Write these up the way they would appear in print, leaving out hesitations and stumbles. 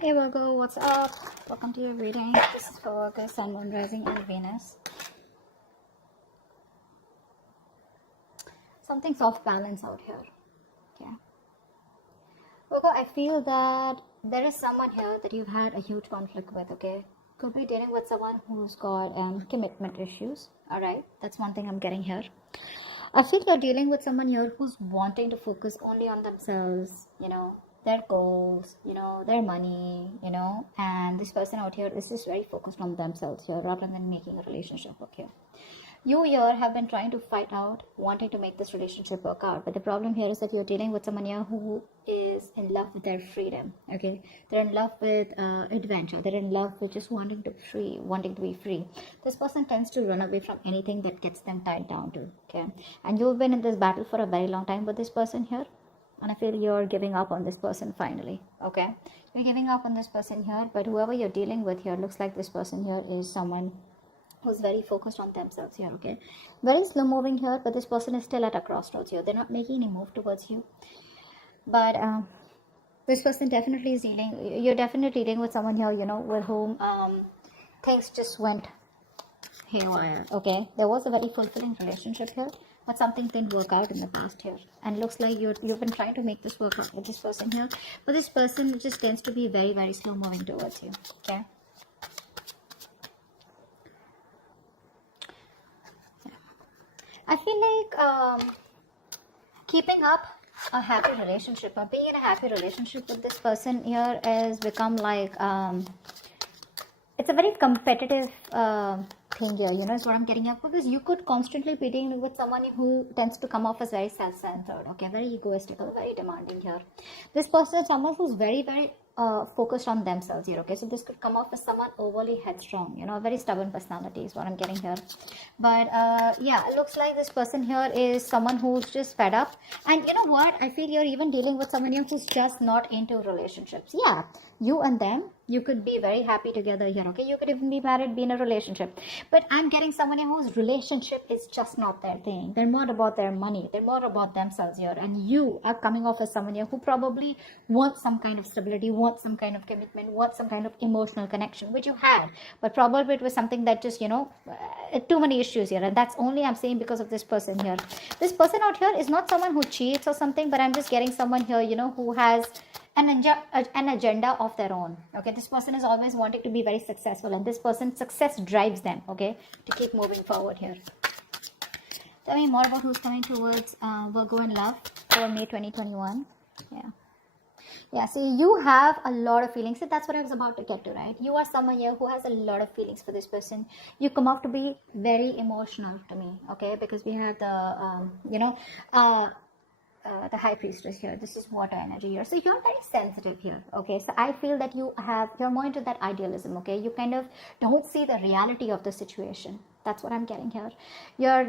Hey Virgo, what's up? Welcome to your reading. This is for Virgo, Sun, Moon, Rising, and Venus. Something's off balance out here. Okay. Virgo, I feel that there is someone here that you've had a huge conflict with, okay? Could be dealing with someone who's got commitment issues. Alright, that's one thing I'm getting here. I feel you're dealing with someone here who's wanting to focus only on themselves, their goals, their money, and this person out here is just very focused on themselves here rather than making a relationship work here. You here have been trying to fight out, wanting to make this relationship work out, but the problem here is that you're dealing with someone here who is in love with their freedom, okay? They're in love with adventure. They're in love with just wanting to be free. This person tends to run away from anything that gets them tied down to, okay? And you've been in this battle for a very long time with this person here, and I feel you're giving up on this person finally, okay? You're giving up on this person here, but whoever you're dealing with here, looks like this person here is someone who's very focused on themselves here, okay? Very slow moving here, but this person is still at a crossroads here. They're not making any move towards you. But this person definitely is you're definitely dealing with someone here, with whom things just went haywire, okay? There was a very fulfilling relationship here, but something didn't work out in the past here. And it looks like you've been trying to make this work out with this person here, but this person just tends to be very, very slow moving towards you, okay? I feel like keeping up a happy relationship or being in a happy relationship with this person here has become like it's a very competitive thing here, is what I'm getting at, because you could constantly be dealing with someone who tends to come off as very self-centered, okay, very egoistical, very demanding here. This person is someone who's very, very focused on themselves here, okay? So this could come off as someone overly headstrong, a very stubborn personality is what I'm getting here. But yeah, it looks like this person here is someone who's just fed up. And you know what? I feel you're even dealing with someone here who's just not into relationships. Yeah, you and them, you could be very happy together here, okay? You could even be married, be in a relationship. But I'm getting someone here whose relationship is just not their thing. They're more about their money. They're more about themselves here. And you are coming off as someone here who probably wants some kind of stability, wants some kind of commitment, wants some kind of emotional connection, which you had. But probably it was something that just, too many issues here. And that's only I'm saying because of this person here. This person out here is not someone who cheats or something, but I'm just getting someone here, who has an agenda of their own, okay? This person is always wanting to be very successful, and this person's success drives them, okay, to keep moving forward here. Tell me more about who's coming towards Virgo in love for May 2021. Yeah, see, you have a lot of feelings. So that's what I was about to get to, right? You are someone here who has a lot of feelings for this person. You come off to be very emotional to me, okay? Because we have the high priestess here. This is water energy here, so you're very sensitive here, okay? So I feel that you're more into that idealism, okay? You kind of don't see the reality of the situation. That's what I'm getting here. You're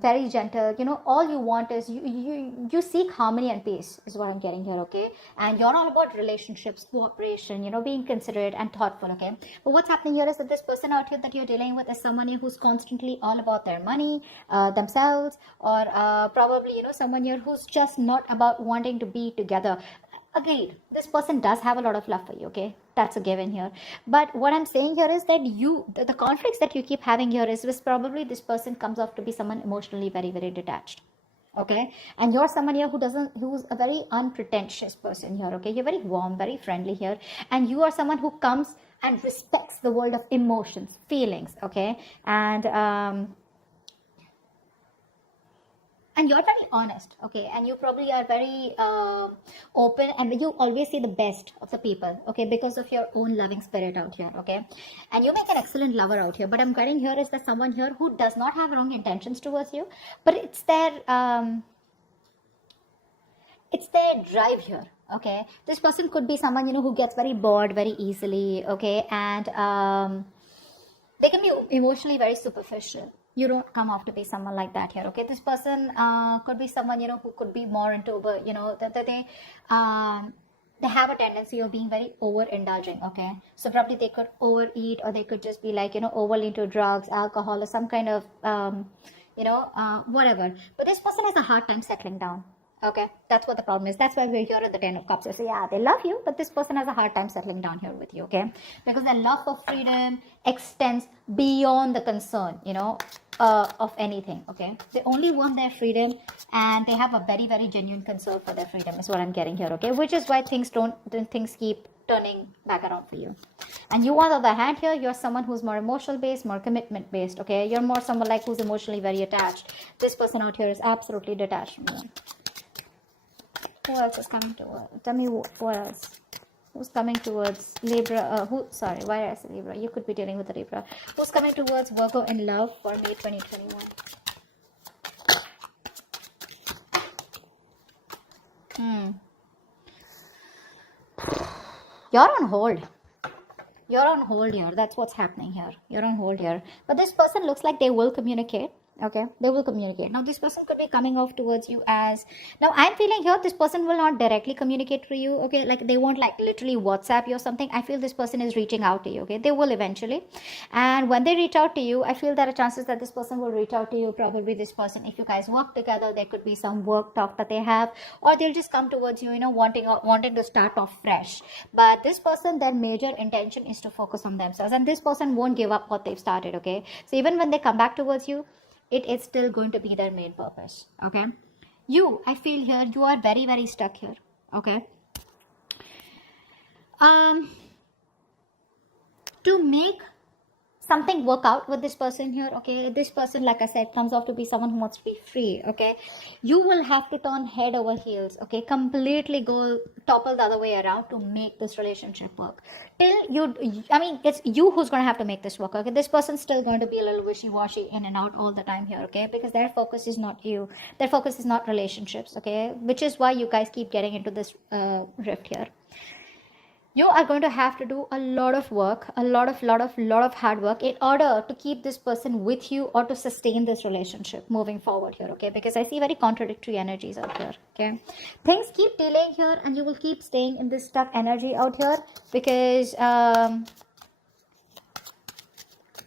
very gentle, all you want is you seek harmony and peace is what I'm getting here, okay? And you're all about relationships, cooperation, being considerate and thoughtful, okay? But what's happening here is that this person out here that you're dealing with is someone who's constantly all about their money, themselves, or probably someone here who's just not about wanting to be together. Agreed, this person does have a lot of love for you, okay? That's a given here. But what I'm saying here is that the conflicts that you keep having here is probably this person comes off to be someone emotionally very, very detached, okay? And you're someone here who's a very unpretentious person here, okay? You're very warm, very friendly here, and you are someone who comes and respects the world of emotions, feelings, okay? And you're very honest, okay? And you probably are very open, and you always see the best of the people, okay? Because of your own loving spirit out here, okay? And you make an excellent lover out here. But I'm getting here is that someone here who does not have wrong intentions towards you, but it's their drive here, okay? This person could be someone, who gets very bored very easily, okay? And they can be emotionally very superficial. You don't come off to be someone like that here, okay? This person could be someone, who could be more into, that they have a tendency of being very overindulging, okay? So probably they could overeat, or they could just be like, overly into drugs, alcohol, or some kind of, whatever. But this person has a hard time settling down. Okay, that's what the problem is. That's why we're here at the 10 of cups. So yeah, they love you, but this person has a hard time settling down here with you. Okay, because their love for freedom extends beyond the concern, of anything. Okay, they only want their freedom, and they have a very, very genuine concern for their freedom, is what I'm getting here. Okay, which is why things keep turning back around for you. And you, on the other hand, here you're someone who's more emotional based, more commitment based. Okay, you're more someone like who's emotionally very attached. This person out here is absolutely detached from you. Who else is coming towards? Tell me what else. Who's coming towards Libra? Sorry, why did I say Libra? You could be dealing with a Libra. Who's coming towards Virgo in love for May 2021? You're on hold. You're on hold here. That's what's happening here. You're on hold here. But this person looks like they will communicate. Okay, they will communicate. Now this person could be coming off towards you as, now I'm feeling here this person will not directly communicate to you. Okay, like they won't like literally WhatsApp you or something. I feel this person is reaching out to you. Okay, they will eventually, and when they reach out to you, I feel there are chances that this person will reach out to you. Probably this person, if you guys work together, there could be some work talk that they have, or they'll just come towards you, wanting to start off fresh. But this person, their major intention is to focus on themselves, and this person won't give up what they've started. Okay, so even when they come back towards you, it is still going to be their main purpose. Okay, I feel here you are very, very stuck here. Okay, to make something work out with this person here. Okay, this person, like I said, comes off to be someone who wants to be free. Okay, you will have to turn head over heels. Okay, completely go topple the other way around to make this relationship work. It's you who's going to have to make this work. Okay, this person's still going to be a little wishy-washy in and out all the time here. Okay, because their focus is not you, their focus is not relationships. Okay, which is why you guys keep getting into this rift here. You are going to have to do a lot of work, a lot of hard work in order to keep this person with you or to sustain this relationship moving forward here. Okay, because I see very contradictory energies out here. Okay, things keep delaying here, and you will keep staying in this stuck energy out here because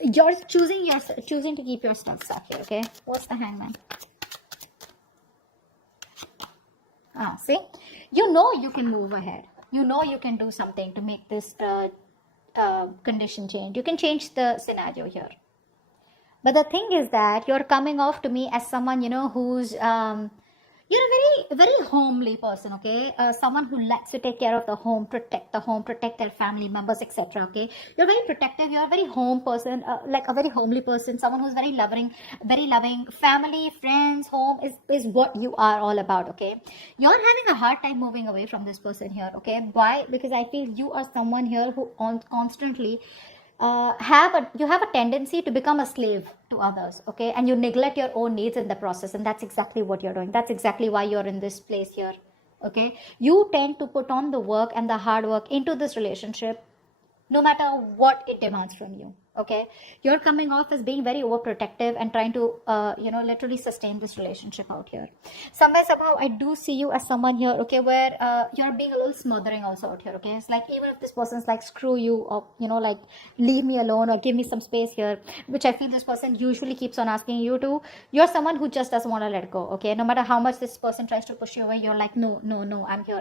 you're choosing to keep yourself stuck here. Okay, what's the Hangman? See, you can move ahead. You can do something to make this condition change. You can change the scenario here. But the thing is that you're coming off to me as someone, who's you're a very, very homely person. Okay, someone who likes to take care of the home, protect their family members, etc. Okay, you're very protective. You're a very home person, like a very homely person, someone who's very loving. Family, friends, home is what you are all about. Okay, you're having a hard time moving away from this person here. Okay, why? Because I feel you are someone here who constantly you have a tendency to become a slave to others. Okay, and you neglect your own needs in the process, and that's exactly what you're doing. That's exactly why you're in this place here. Okay, you tend to put on the work and the hard work into this relationship no matter what it demands from you. Okay, you're coming off as being very overprotective and trying to literally sustain this relationship out here. Somehow I do see you as someone here, okay, where you're being a little smothering also out here. Okay, it's like even if this person's like screw you, or like leave me alone or give me some space here, which I feel this person usually keeps on asking you to, you're someone who just doesn't want to let go. Okay, no matter how much this person tries to push you away, you're like no, I'm here.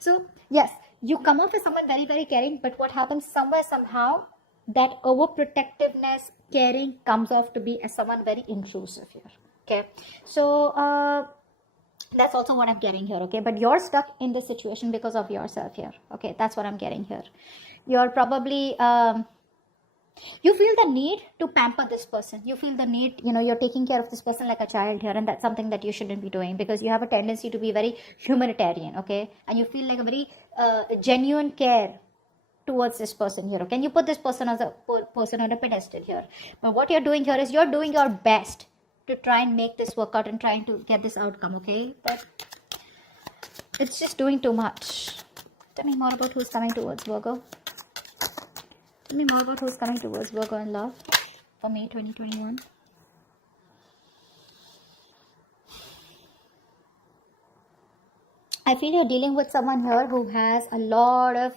So yes, you come off as someone very, very caring, but what happens somehow that overprotectiveness, caring comes off to be as someone very intrusive here. Okay, so that's also what I'm getting here. Okay, but you're stuck in this situation because of yourself here. Okay, that's what I'm getting here. You're probably you feel the need to pamper this person. You feel the need, you're taking care of this person like a child here, and that's something that you shouldn't be doing because you have a tendency to be very humanitarian. Okay, and you feel like a very genuine care towards this person here. Okay, and you put this person as a person on a pedestal here, but what you're doing here is you're doing your best to try and make this work out and trying to get this outcome. Okay, but it's just doing too much. Tell me more about who's coming towards Virgo. Tell me more about who's coming towards Virgo in love for May 2021. I feel you're dealing with someone here who has a lot of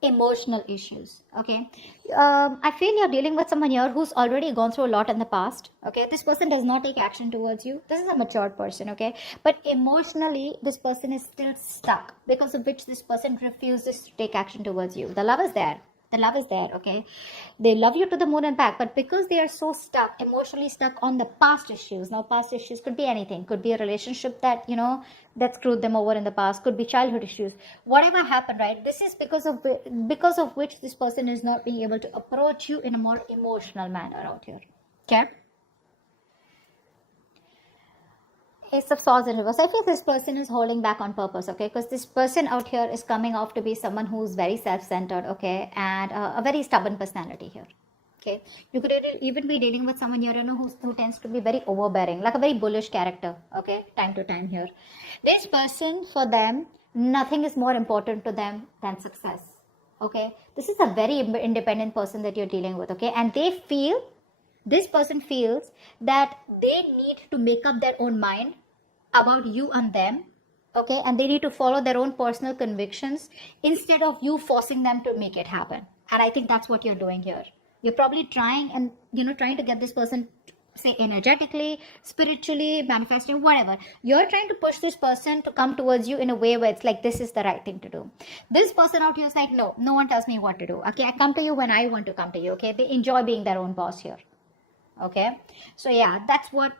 emotional issues. Okay, I feel you're dealing with someone here who's already gone through a lot in the past. Okay, this person does not take action towards you. This is a mature person. Okay, but emotionally this person is still stuck, because of which this person refuses to take action towards you. The love is there, the love is there. Okay, they love you to the moon and back, but because they are so stuck, emotionally stuck on the past issues. Now past issues could be anything, could be a relationship that, you know, that screwed them over in the past, could be childhood issues, whatever happened, right? This is because of which this person is not being able to approach you in a more emotional manner out here. Okay, Ace of Swords in reverse. I feel this person is holding back on purpose, okay? Because this person out here is coming off to be someone who's very self-centered, okay? And a very stubborn personality here, okay? You could even be dealing with someone here, you know, who tends to be very overbearing, like a very bullish character, okay? Time to time here. This person, for them, nothing is more important to them than success, okay? This is a very independent person that you're dealing with, okay? And this person feels that they need to make up their own mind about you and them, okay, and they need to follow their own personal convictions instead of you forcing them to make it happen. And I think that's what you're doing here. You're probably trying to get this person, say, energetically, spiritually, manifesting, whatever. You're trying to push this person to come towards you in a way where it's like, this is the right thing to do. This person out here is like, no one tells me what to do, okay? I come to you when I want to come to you, okay? They enjoy being their own boss here. Okay, so yeah, that's what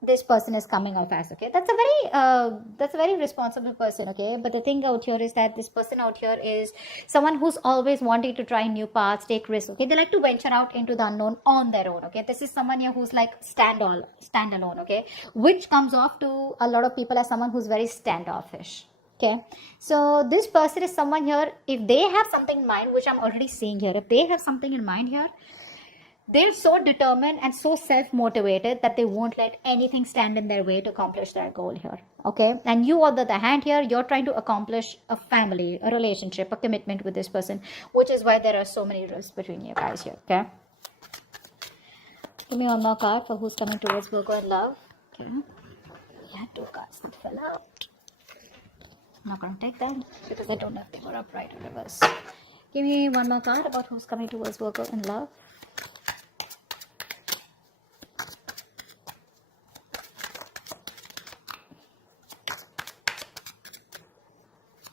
this person is coming off as. Okay, that's a very responsible person. Okay, but the thing out here is that this person out here is someone who's always wanting to try new paths, take risks. Okay, they like to venture out into the unknown on their own. Okay, this is someone here who's like stand alone. Okay, which comes off to a lot of people as someone who's very standoffish. Okay, so this person is someone here, if they have something in mind, which I'm already seeing here, if they have something in mind here, they're so determined and so self-motivated that they won't let anything stand in their way to accomplish their goal here. Okay, and you, on the other hand here, you're trying to accomplish a family, a relationship, a commitment with this person, which is why there are so many risks between you guys here. Okay, give me one more card for who's coming towards Virgo in love. Okay, we had 2 cards that fell out. I'm not going to take them because I don't know if they were upright or reverse. Give me one more card about who's coming towards Virgo in love.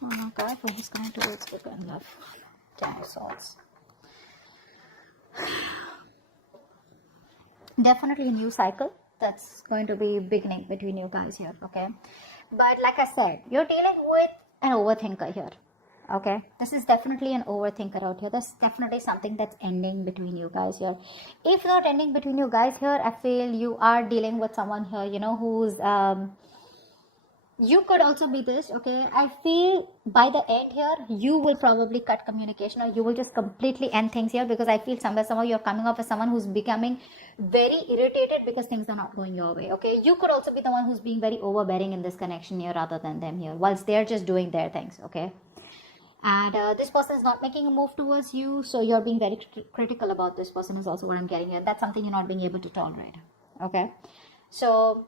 Oh my God, who is coming towards Virgo in love? 10 of Swords. Definitely a new cycle that's going to be beginning between you guys here, okay? But like I said, you're dealing with an overthinker here, okay? This is definitely an overthinker out here. There's definitely something that's ending between you guys here. If not ending between you guys here, I feel you are dealing with someone here, you know, who's you could also be this, okay? I feel by the end here, you will probably cut communication, or you will just completely end things here, because I feel somehow you're coming off as someone who's becoming very irritated because things are not going your way, okay? You could also be the one who's being very overbearing in this connection here rather than them here, whilst they're just doing their things, okay? And this person is not making a move towards you, so you're being very critical about this person is also what I'm getting here. That's something you're not being able to tolerate, okay? So,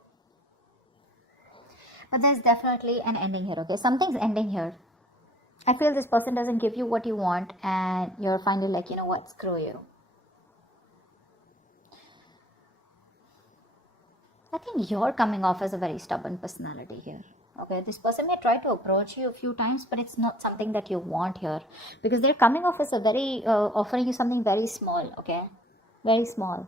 but there's definitely an ending here, okay? Something's ending here. I feel this person doesn't give you what you want, and you're finally like, you know what, screw you. I think you're coming off as a very stubborn personality here. Okay, this person may try to approach you a few times, but it's not something that you want here, because they're coming off as a very, offering you something very small, okay? Very small.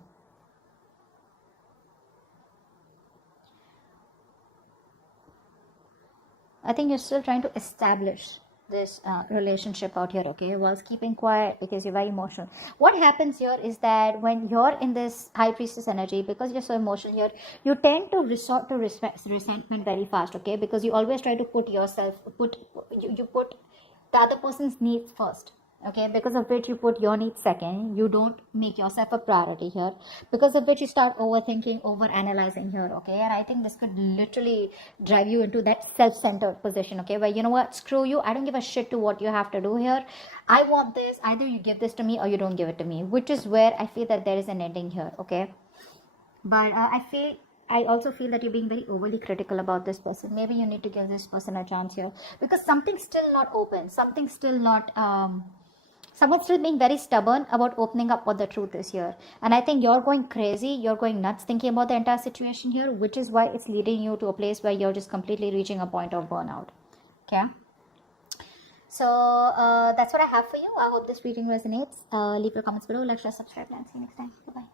I think you're still trying to establish this relationship out here, okay, whilst keeping quiet because you're very emotional. What happens here is that when you're in this high priestess energy, because you're so emotional here, you tend to resort to resentment very fast, okay, because you always try to put you put the other person's needs first, okay, because of which you put your needs second. You don't make yourself a priority here, because of which you start overthinking, over analyzing here, okay? And I think this could literally drive you into that self-centered position, okay, where, you know what, screw you, I don't give a shit to what you have to do here. I want this, either you give this to me or you don't give it to me, which is where I feel that there is an ending here, okay? But I also feel that you're being very overly critical about this person. Maybe you need to give this person a chance here, because something's still not open, something's still not Someone's still being very stubborn about opening up what the truth is here. And I think you're going crazy, you're going nuts thinking about the entire situation here, which is why it's leading you to a place where you're just completely reaching a point of burnout. Okay. So that's what I have for you. I hope this reading resonates. Leave your comments below, like, share, subscribe, and see you next time. Bye-bye.